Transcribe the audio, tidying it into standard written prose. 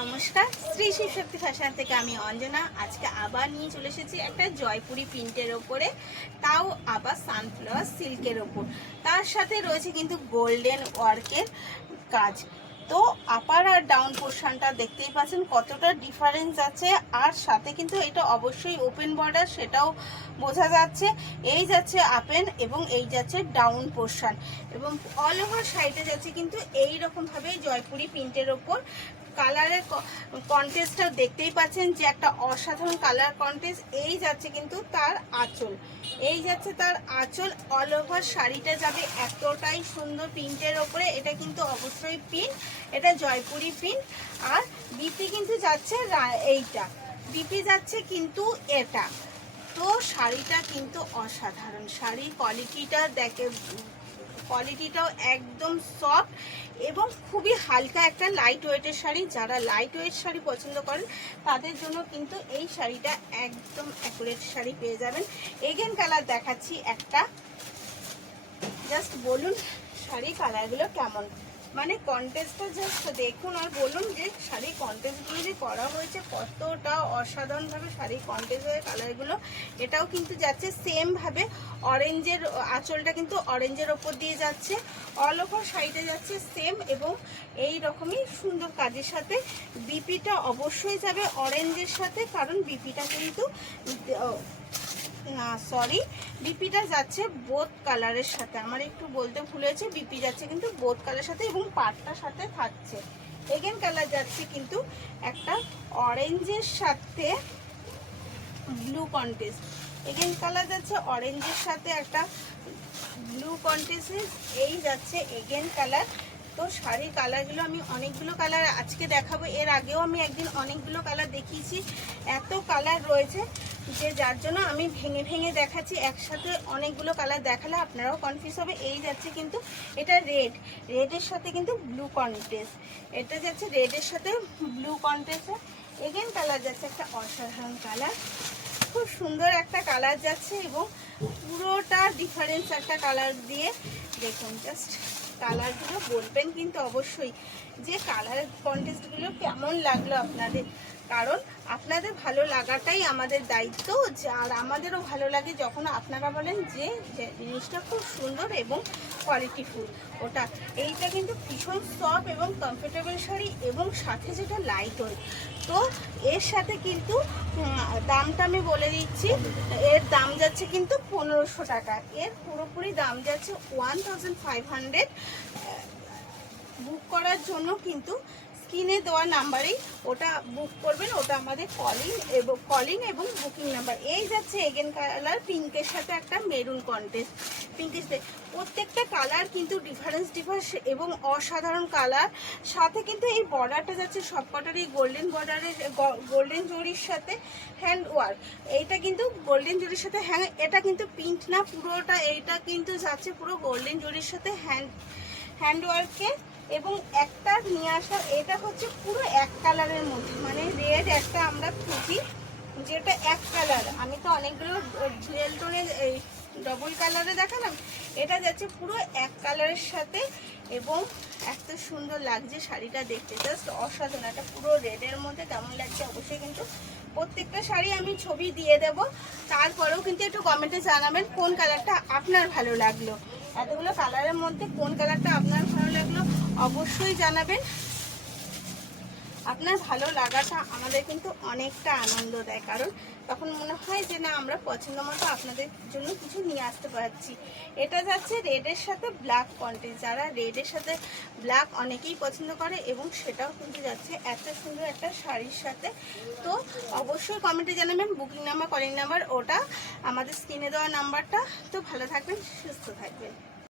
নমস্কার, শ্রী শিব শক্তি ফ্যাশন থেকে আমি অঞ্জনা। আজকে আবার নিয়ে চলে এসেছি একটা জয়পুরি প্রিন্টের ওপরে, তাও আবার সানফ্লাওয়ার সিল্কের ওপর। তার সাথে রয়েছে কিন্তু গোল্ডেন ওয়ার্কের কাজ। তো আপার আর ডাউন পোর্শনটা দেখতেই পাচ্ছেন কতটা ডিফারেন্স আছে। আর সাথে কিন্তু এটা অবশ্যই ওপেন বর্ডার, সেটাও বোঝা যাচ্ছে। এই যাচ্ছে আপেন এবং এই যাচ্ছে ডাউন পোর্শন, এবং অল ওভার সাইডে যাচ্ছে কিন্তু এই রকমভাবে জয়পুরি প্রিন্টের ওপর। কালারের কন্টেস্টটা দেখতেই পাচ্ছেন যে একটা অসাধারণ কালার কন্টেস্ট। এই যাচ্ছে কিন্তু তার আঁচল, এই যাচ্ছে তার আঁচল। অল ওভার শাড়িটা যাবে এতটাই সুন্দর প্রিন্টের ওপরে। এটা কিন্তু অবশ্যই প্রিন্ট, এটা জয়পুরি প্রিন্ট। আর বিপি কিন্তু যাচ্ছে এইটা, বিপি যাচ্ছে কিন্তু এটা। তো শাড়িটা কিন্তু অসাধারণ, শাড়ির কোয়ালিটিটা দেখে, কোয়ালিটিটাও একদম সফট এবং খুবই হালকা একটা লাইট ওয়েটের শাড়ি। যারা লাইট ওয়েট শাড়ি পছন্দ করেন তাদের জন্য কিন্তু এই শাড়িটা একদম অ্যাকুরেট শাড়ি পেয়ে যাবেন। এগেন কালার দেখাচ্ছি একটা, জাস্ট বলুন শাড়ির কালারগুলো কেমন, মানে কন্টেস্টটা জাস্ট দেখুন আর বলুন যে শাড়ির কন্টেস্টগুলো যে করা হয়েছে কতটা অসাধারণভাবে শাড়ির কন্টেস্টের কালারগুলো। এটাও কিন্তু যাচ্ছে সেমভাবে অরেঞ্জের, আঁচলটা কিন্তু অরেঞ্জের ওপর দিয়ে যাচ্ছে। অল ওভার শাড়িতে যাচ্ছে সেম এবং এই রকমই সুন্দর কাজের সাথে। বিপিটা অবশ্যই যাবে অরেঞ্জের সাথে, কারণ বিপিটা কিন্তু না সরি, বিপিটা যাচ্ছে বোথ কালারের সাথে। আমার একটু বলতে ভুলেছে, বিপি যাচ্ছে কিন্তু বোথ কালারের সাথে এবং পাটটার সাথে থাকছে। এগেন কালার যাচ্ছে কিন্তু একটা অরেঞ্জের সাথে ব্লু কন্টেস্ট। এগেন কালার যাচ্ছে অরেঞ্জের সাথে একটা ব্লু কন্টেস্ট। এই যাচ্ছে এগেন কালার। তো শাড়ির কালারগুলো আমি অনেকগুলো কালার আজকে দেখাবো, এর আগেও আমি একদিন অনেকগুলো কালার দেখিয়েছি। এত কালার রয়েছে যে যার জন্য আমি ভেঙে ভেঙে দেখাচ্ছি। একসাথে অনেকগুলো কালার দেখালে আপনারাও কনফিউজ হবে। এই যাচ্ছে কিন্তু এটা রেড, রেডের সাথে কিন্তু ব্লু কন্ট্রাস্ট। এটা যাচ্ছে রেডের সাথে ব্লু কন্ট্রাস্ট। এগেন কালার যাচ্ছে একটা অসাধারণ কালার, খুব সুন্দর একটা কালার যাচ্ছে এবং পুরোটা ডিফারেন্স একটা কালার দিয়ে। দেখুন জাস্ট কালারগুলো বলবেন কিন্তু অবশ্যই যে কালার কন্টেস্টগুলো কেমন লাগলো আপনাদের, কারণ আপনাদের ভালো লাগাটাই আমাদের দায়িত্ব। আর আমাদেরও ভালো লাগে যখন আপনারা বলেন যে জিনিসটা খুব সুন্দর এবং কোয়ালিটিফুল। ওটা এইটা কিন্তু ভীষণ সফট এবং কমফোর্টেবল শাড়ি এবং সাথে যেটা লাইট ওয়েট। তো এর সাথে কিন্তু দামটা আমি বলে দিচ্ছি, এর দাম যাচ্ছে কিন্তু 1500 টাকা। এর পুরোপুরি দাম যাচ্ছে 1500। বুক করার জন্য কিন্তু স্ক্রিনে দেওয়া নাম্বারেই ওটা বুক করবেন, ওটা আমাদের কলিং এবং বুকিং নাম্বার। এই যাচ্ছে এগেন কালার পিঙ্কের সাথে একটা মেরুন কন্টেস্ট। পিঙ্কের প্রত্যেকটা কালার কিন্তু ডিফারেন্স এবং অসাধারণ কালার। সাথে কিন্তু এই বর্ডারটা যাচ্ছে সবকটারই গোল্ডেন বর্ডারের, গোল্ডেন জরির সাথে হ্যান্ড ওয়ার্ক। এইটা কিন্তু গোল্ডেন জরির সাথে এটা কিন্তু প্রিন্ট না পুরোটা, এইটা কিন্তু যাচ্ছে পুরো গোল্ডেন জরির সাথে হ্যান্ড ওয়ার্কে। এবং একটা নিয়ে আসা, এটা হচ্ছে পুরো এক কালারের মধ্যে, মানে রেড একটা আমরা খুঁজি যেটা এক কালার। আমি তো অনেকগুলো ডুয়েল টোনের এই ডবল কালারে দেখালাম, এটা যাচ্ছে পুরো এক কালারের সাথে এবং এত সুন্দর লাগছে শাড়িটা দেখতে, জাস্ট অসাধারণ। এটা পুরো রেডের মধ্যে কেমন লাগছে অবশ্যই কিন্তু প্রত্যেকটা শাড়ি আমি ছবি দিয়ে দেব। তারপরেও কিন্তু একটু কমেন্টে জানাবেন কোন কালারটা আপনার ভালো লাগলো। এতগুলো কালারের মধ্যে কোন কালারটা আপনার ভালো লাগলো অবশ্যই জানাবেন। আপনার ভালো লাগাটা আমাদের কিন্তু অনেকটা আনন্দ দেয়, কারণ তখন মনে হয় যে না আমরা পছন্দ মতো আপনাদের জন্য কিছু নিয়ে আসতে পারছি। এটা যাচ্ছে রেডের সাথে ব্ল্যাক কন্টেস্ট। যারা রেডের সাথে ব্ল্যাক অনেকেই পছন্দ করে এবং সেটাও কিন্তু যাচ্ছে এত সুন্দর একটা শাড়ির সাথে। তো অবশ্যই কমেন্টে জানাবেন বুকিং নাম্বার, কলিং নাম্বার, ওটা আমাদের স্ক্রিনে দেওয়া নাম্বারটা। তো ভালো থাকবেন, সুস্থ থাকবেন।